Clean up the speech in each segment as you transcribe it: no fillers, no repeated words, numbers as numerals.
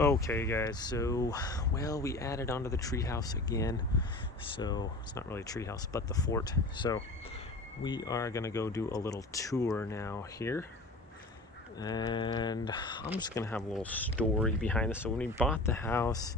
Okay guys, so well, we added onto the treehouse again. So it's not really a treehouse but the fort. So we are gonna go do a little tour now here, and I'm just gonna have a little story behind this. So when we bought the house,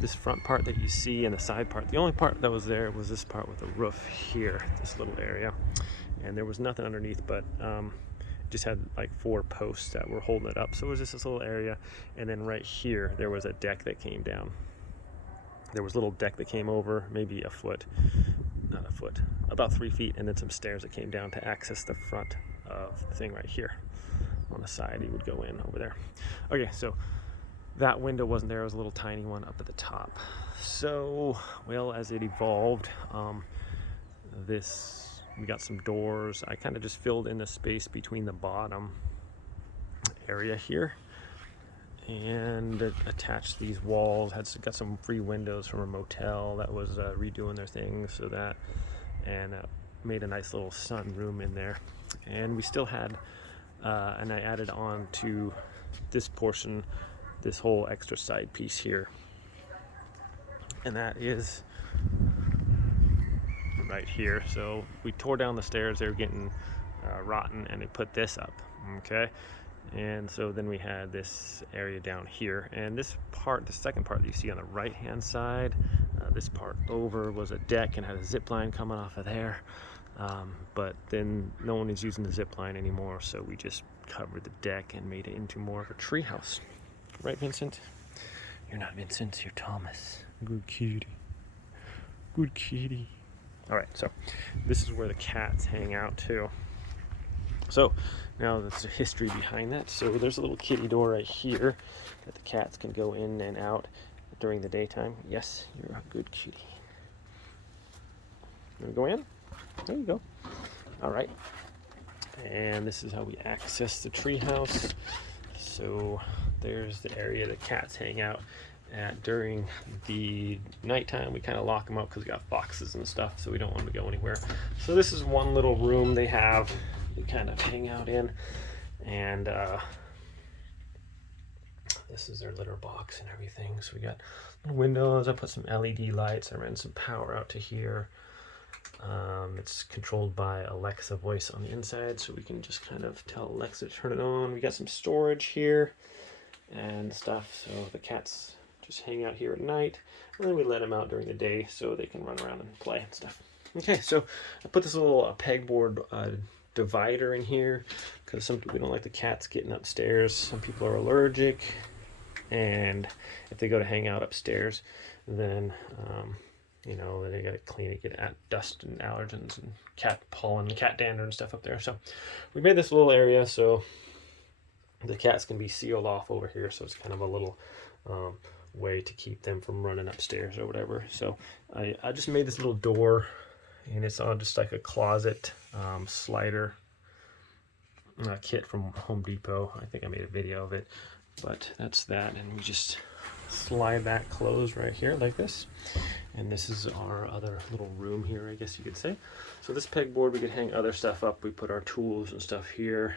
this front part that you see and the side part, the only part that was there was this part with the roof here, this little area, and there was nothing underneath but just had like 4 posts that were holding it up. So it was just this little area, and then right here there was a deck that came down. There was a little deck that came over, maybe a foot, not a foot, about 3 feet, and then some stairs that came down to access the front of the thing right here. On the side you would go in over there. Okay, so that window wasn't there. It was a little tiny one up at the top. So well, as it evolved, we got some doors. I kind of just filled in the space between the bottom area here and attached these walls. Got some free windows from a motel that was redoing their things, so that, and made a nice little sun room in there. And we still had and I added on to this portion this whole extra side piece here, and that is right here. So we tore down the stairs, they were getting rotten, and they put this up. Okay, and so then we had this area down here, and this part, the second part that you see on the right hand side, this part over was a deck and had a zip line coming off of there, but then no one is using the zip line anymore, so we just covered the deck and made it into more of a tree house. Right, Vincent? You're not Vincent, you're Thomas. Good kitty. Good kitty. All right, so this is where the cats hang out too. So now that's the history behind that. So there's a little kitty door right here that the cats can go in and out during the daytime. Yes, you're a good kitty. You wanna go in? There you go. All right. And this is how we access the treehouse. So there's the area the cats hang out at during the nighttime. We kind of lock them up because we got foxes and stuff, so we don't want them to go anywhere. So this is one little room they have, we kind of hang out in, and this is their litter box and everything. So we got little windows. I put some LED lights. I ran some power out to here. It's controlled by Alexa voice on the inside, so we can just kind of tell Alexa to turn it on. We got some storage here and stuff, so the cats just hang out here at night, and then we let them out during the day so they can run around and play and stuff. Okay, so I put this little pegboard divider in here because some people don't like the cats getting upstairs. Some people are allergic, and if they go to hang out upstairs, then you know, they gotta clean it, get dust and allergens and cat pollen, cat dander and stuff up there. So we made this little area so the cats can be sealed off over here. So it's kind of a little way to keep them from running upstairs or whatever. So I just made this little door, and it's on just like a closet slider kit from Home Depot. I think I made a video of it, but that's that. And we just slide that closed right here like this, and this is our other little room here, I guess you could say. So this pegboard, we could hang other stuff up. We put our tools and stuff here,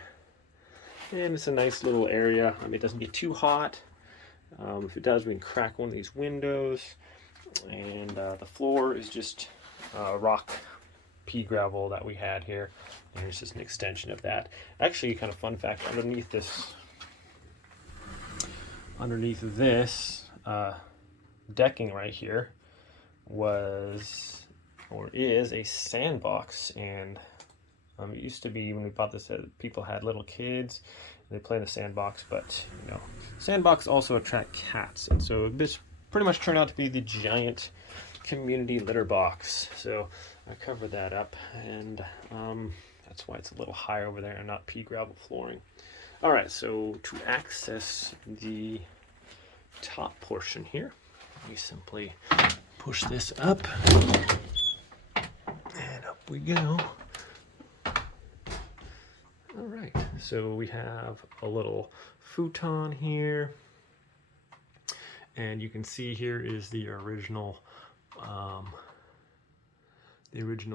and it's a nice little area. I mean, it doesn't get too hot. If it does, we can crack one of these windows, and the floor is just rock pea gravel that we had here, and it's just an extension of that. Actually, kind of fun fact, underneath this decking right here was, or is, a sandbox. And it used to be, when we bought this, people had little kids and they play in the sandbox, but you know, sandbox also attract cats, and so this pretty much turned out to be the giant community litter box. So I covered that up, and that's why it's a little higher over there and not pea gravel flooring. All right, so to access the top portion here, we simply push this up, and up we go. All right, so we have a little futon here, and you can see here is the original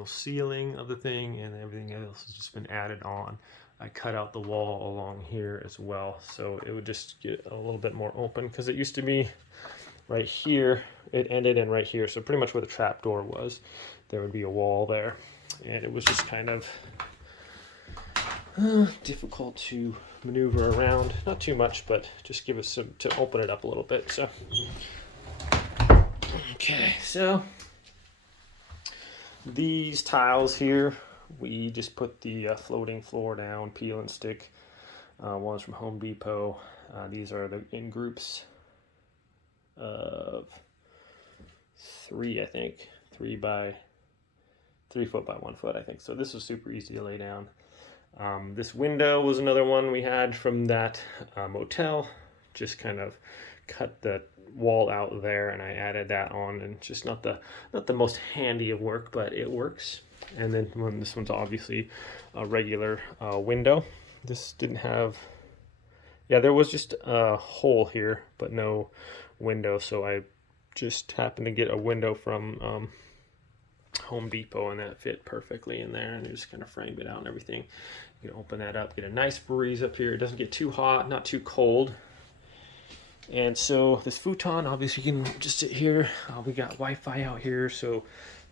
ceiling of the thing, and everything else has just been added on. I cut out the wall along here as well, so it would just get a little bit more open, because it used to be right here, it ended in right here, so pretty much where the trap door was, there would be a wall there, and it was just kind of difficult to maneuver around. Not too much, but just give us some to open it up a little bit. So okay, so these tiles here, we just put the floating floor down, peel and stick. One's from Home Depot. These are in groups of 3, I think. 3 foot by 1 foot, I think. So this was super easy to lay down. This window was another one we had from that motel. Just kind of cut the wall out there, and I added that on, and just not the most handy of work, but it works. And then this one's obviously a regular window. This didn't have, yeah, there was just a hole here, but no window, so I just happened to get a window from Home Depot, and that fit perfectly in there, and I just kind of framed it out and everything. You can open that up, get a nice breeze up here. It doesn't get too hot, not too cold. And so this futon, obviously you can just sit here. We got Wi-Fi out here, so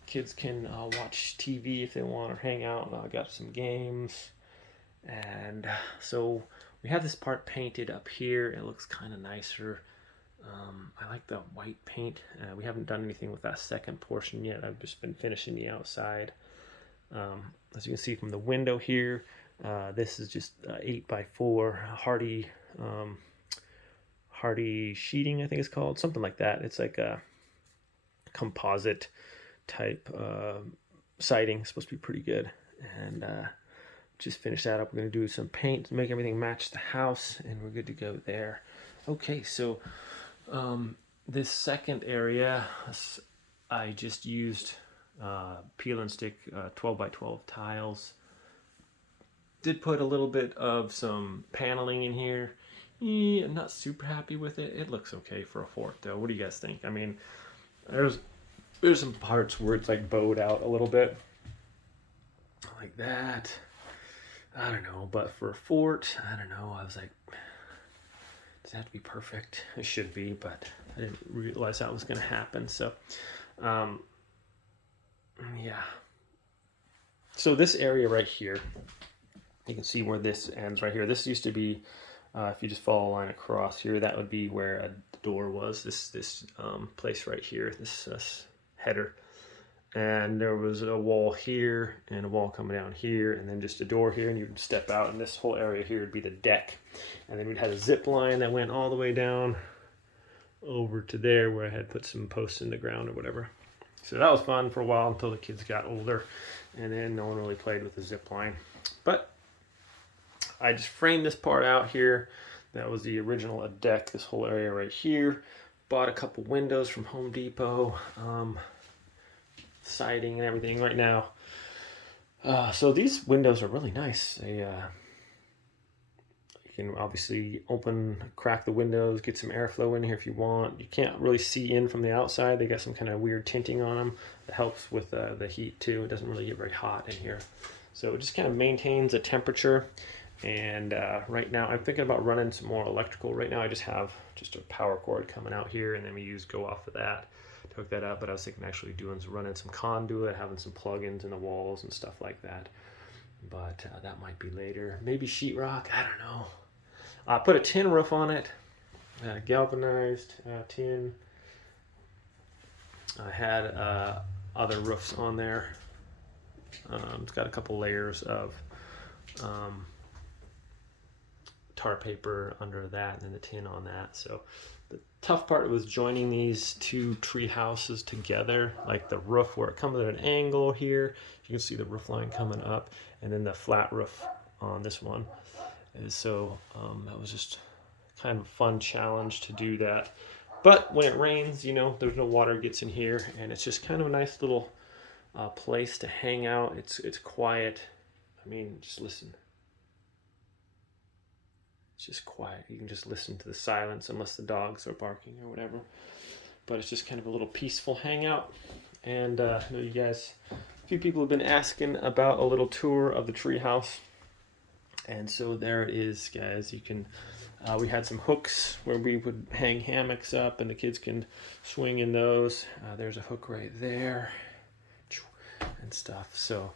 kids can watch TV if they want, or hang out. I got some games. And so we have this part painted up here. It looks kind of nicer. I like the white paint. We haven't done anything with that second portion yet. I've just been finishing the outside. As you can see from the window here, this is just 8x4 hardy sheeting, I think it's called, something like that. It's like a composite type siding. It's supposed to be pretty good. And just finish that up. We're going to do some paint to make everything match the house, and we're good to go there. Okay, so this second area, I just used peel and stick 12x12 tiles. Did put a little bit of some paneling in here. I'm not super happy with it. It looks okay for a fort though. What do you guys think? I mean, there's some parts where it's like bowed out a little bit. Like that. I don't know, but for a fort, I don't know. I was like, does it have to be perfect? It should be, but I didn't realize that was going to happen. So, yeah. So this area right here, you can see where this ends right here. This used to be, if you just follow a line across here, that would be where a door was. This place right here, this header. And there was a wall here and a wall coming down here, and then just a door here, and you'd step out, and this whole area here would be the deck. And then we'd had a zip line that went all the way down over to there where I had put some posts in the ground or whatever. So that was fun for a while until the kids got older, and then no one really played with the zip line. But I just framed this part out here. That was the original deck, this whole area right here. Bought a couple windows from Home Depot. Siding and everything right now. So these windows are really nice. They you can obviously crack the windows, get some airflow in here if you want. You can't really see in from the outside. They got some kind of weird tinting on them that helps with the heat too. It doesn't really get very hot in here, so it just kind of maintains the temperature. And right now I'm thinking about running some more electrical. Right now I just have a power cord coming out here, and then we go off of that. Hook that up, but I was thinking actually running some conduit, having some plugins in the walls and stuff like that. But that might be later. Maybe sheetrock, I don't know. I put a tin roof on it, galvanized tin. I had other roofs on there. It's got a couple layers of tar paper under that, and then the tin on that. So the tough part was joining these two tree houses together, like the roof where it comes at an angle here. You can see the roof line coming up, and then the flat roof on this one. And so that was just kind of a fun challenge to do that. But when it rains, there's no water gets in here, and it's just kind of a nice little place to hang out. It's quiet. I mean, just listen. It's just quiet. You can just listen to the silence unless the dogs are barking or whatever. But it's just kind of a little peaceful hangout. And I know you guys, a few people have been asking about a little tour of the treehouse. And so there it is, guys. You can, we had some hooks where we would hang hammocks up and the kids can swing in those. There's a hook right there and stuff. So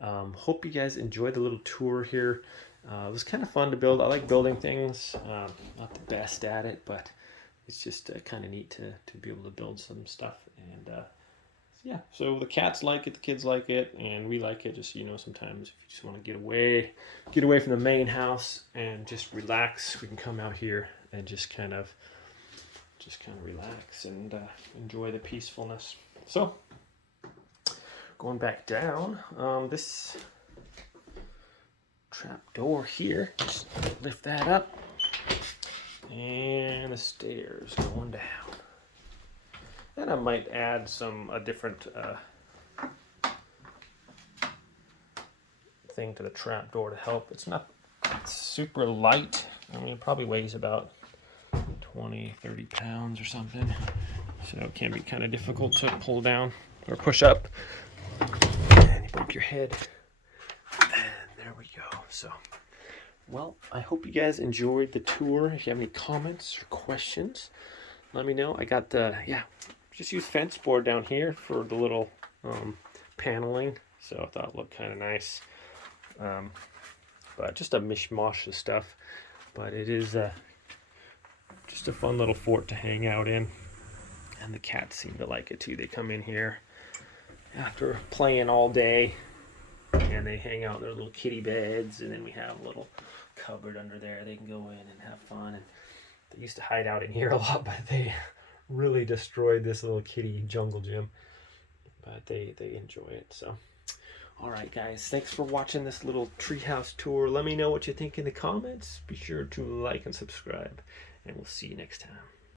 hope you guys enjoyed the little tour here. It was kind of fun to build. I like building things. Not the best at it, but it's just kind of neat to be able to build some stuff. And yeah, so the cats like it, the kids like it, and we like it. Just, you know, sometimes if you just want to get away from the main house and just relax, we can come out here and just kind of relax and enjoy the peacefulness. So going back down, this trap door here, just lift that up, and the stairs going down. And I might add a different thing to the trap door to help. It's not super light. I mean, it probably weighs about 20-30 pounds or something. So it can be kind of difficult to pull down or push up. And you bump your head. And there we go. So, well, I hope you guys enjoyed the tour. If you have any comments or questions, let me know. I got the, just use fence board down here for the little paneling, so I thought it looked kind of nice. But just a mishmash of stuff, but it is just a fun little fort to hang out in, and the cats seem to like it too. They come in here after playing all day and they hang out in their little kitty beds, and then we have a little cupboard under there they can go in and have fun. And they used to hide out in here a lot, but they really destroyed this little kitty jungle gym, but they enjoy it. So all right, guys, thanks for watching this little treehouse tour. Let me know what you think in the comments. Be sure to like and subscribe, and we'll see you next time.